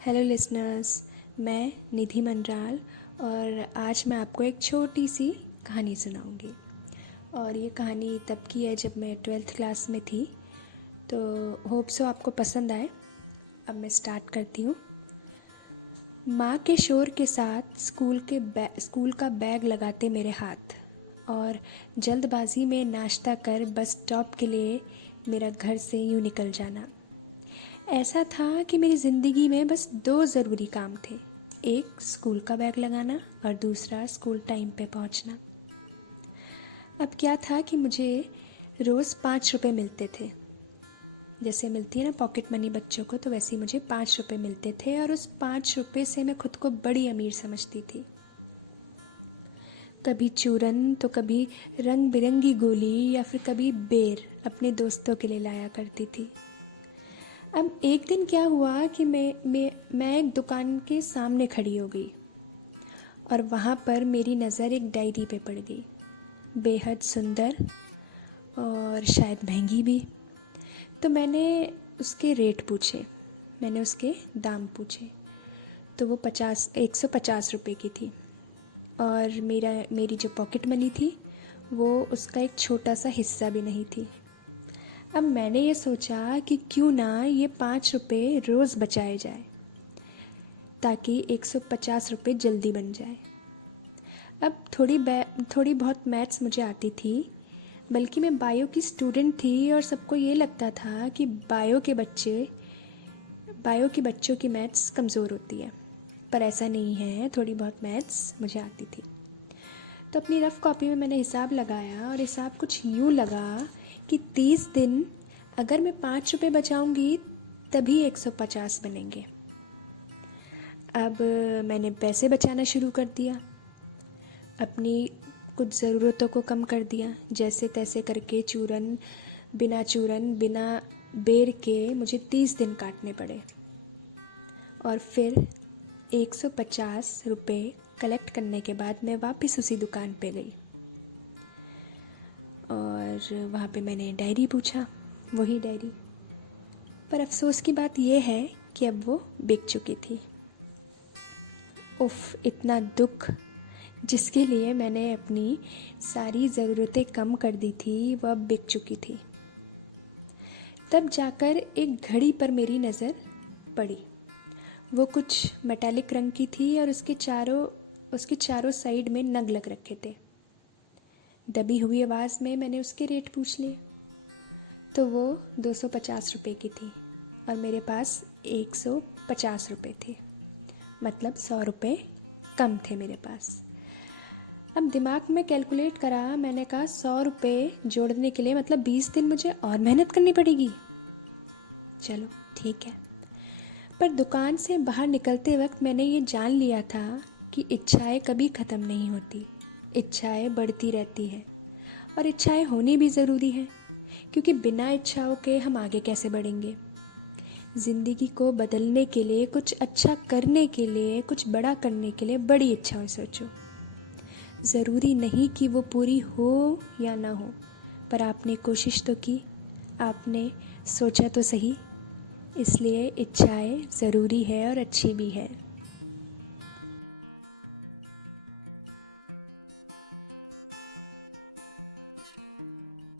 Hello listeners, मैं निधि मंडराल और आज मैं आपको एक छोटी सी कहानी सुनाऊंगी। और ये कहानी तब की है जब मैं 12th क्लास में थी, तो होप सो आपको पसंद आए। अब मैं स्टार्ट करती हूँ। माँ के शोर के साथ स्कूल का बैग लगाते मेरे हाथ और जल्दबाजी में नाश्ता कर बस स्टॉप के लिए मेरा घर से यूँ निकल जाना। ऐसा था कि मेरी ज़िंदगी में बस 2 ज़रूरी काम थे, एक स्कूल का बैग लगाना और दूसरा स्कूल टाइम पे पहुंचना। अब क्या था कि मुझे रोज़ 5 रुपये मिलते थे। जैसे मिलती है ना पॉकेट मनी बच्चों को, तो वैसे ही मुझे 5 रुपये मिलते थे और उस 5 रुपये से मैं खुद को बड़ी अमीर समझती थी। कभी चूरन तो कभी रंग बिरंगी गोली या फिर कभी बेर अपने दोस्तों के लिए लाया करती थी। अब एक दिन क्या हुआ कि मैं एक दुकान के सामने खड़ी हो गई और वहाँ पर मेरी नज़र एक डायरी पे पड़ गई, बेहद सुंदर और शायद महंगी भी। तो मैंने उसके रेट पूछे, मैंने उसके दाम पूछे, तो वो 150 रुपये की थी और मेरी जो पॉकेट मनी थी वो उसका एक छोटा सा हिस्सा भी नहीं थी। अब मैंने ये सोचा कि क्यों ना ये 5 रुपये रोज़ बचाए जाए ताकि 150 रुपये जल्दी बन जाए। अब थोड़ी बहुत मैथ्स मुझे आती थी, बल्कि मैं बायो की स्टूडेंट थी और सबको ये लगता था कि बायो के बच्चों की मैथ्स कमज़ोर होती है, पर ऐसा नहीं है। थोड़ी बहुत मैथ्स मुझे आती थी। तो अपनी रफ़ कॉपी में मैंने हिसाब लगाया और हिसाब कुछ यूँ लगा कि 30 दिन अगर मैं 5 रुपये बचाऊंगी तभी 150 बनेंगे। अब मैंने पैसे बचाना शुरू कर दिया, अपनी कुछ ज़रूरतों को कम कर दिया। जैसे तैसे करके बिना बेर के मुझे 30 दिन काटने पड़े और फिर 150 रुपये कलेक्ट करने के बाद मैं वापस उसी दुकान पे गई और वहाँ पे मैंने डायरी पूछा, वही डायरी। पर अफसोस की बात यह है कि अब वो बिक चुकी थी। उफ़, इतना दुख! जिसके लिए मैंने अपनी सारी ज़रूरतें कम कर दी थी वो अब बिक चुकी थी। तब जाकर एक घड़ी पर मेरी नज़र पड़ी। वो कुछ मेटालिक रंग की थी और उसके चारों साइड में नग लग रखे थे। दबी हुई आवाज़ में मैंने उसके रेट पूछ लिए, तो वो 250 रुपये की थी और मेरे पास 150 रुपये थे, मतलब 100 रुपये कम थे मेरे पास। अब दिमाग में कैलकुलेट करा, मैंने कहा 100 रुपये जोड़ने के लिए मतलब 20 दिन मुझे और मेहनत करनी पड़ेगी। चलो ठीक है। पर दुकान से बाहर निकलते वक्त मैंने ये जान लिया था कि इच्छाएं कभी ख़त्म नहीं होती, इच्छाएं बढ़ती रहती है और इच्छाएं होनी भी ज़रूरी है, क्योंकि बिना इच्छाओं के हम आगे कैसे बढ़ेंगे। ज़िंदगी को बदलने के लिए, कुछ अच्छा करने के लिए, कुछ बड़ा करने के लिए बड़ी इच्छाएं सोचो। ज़रूरी नहीं कि वो पूरी हो या ना हो, पर आपने कोशिश तो की, आपने सोचा तो सही। इसलिए इच्छाएं ज़रूरी है और अच्छी भी है।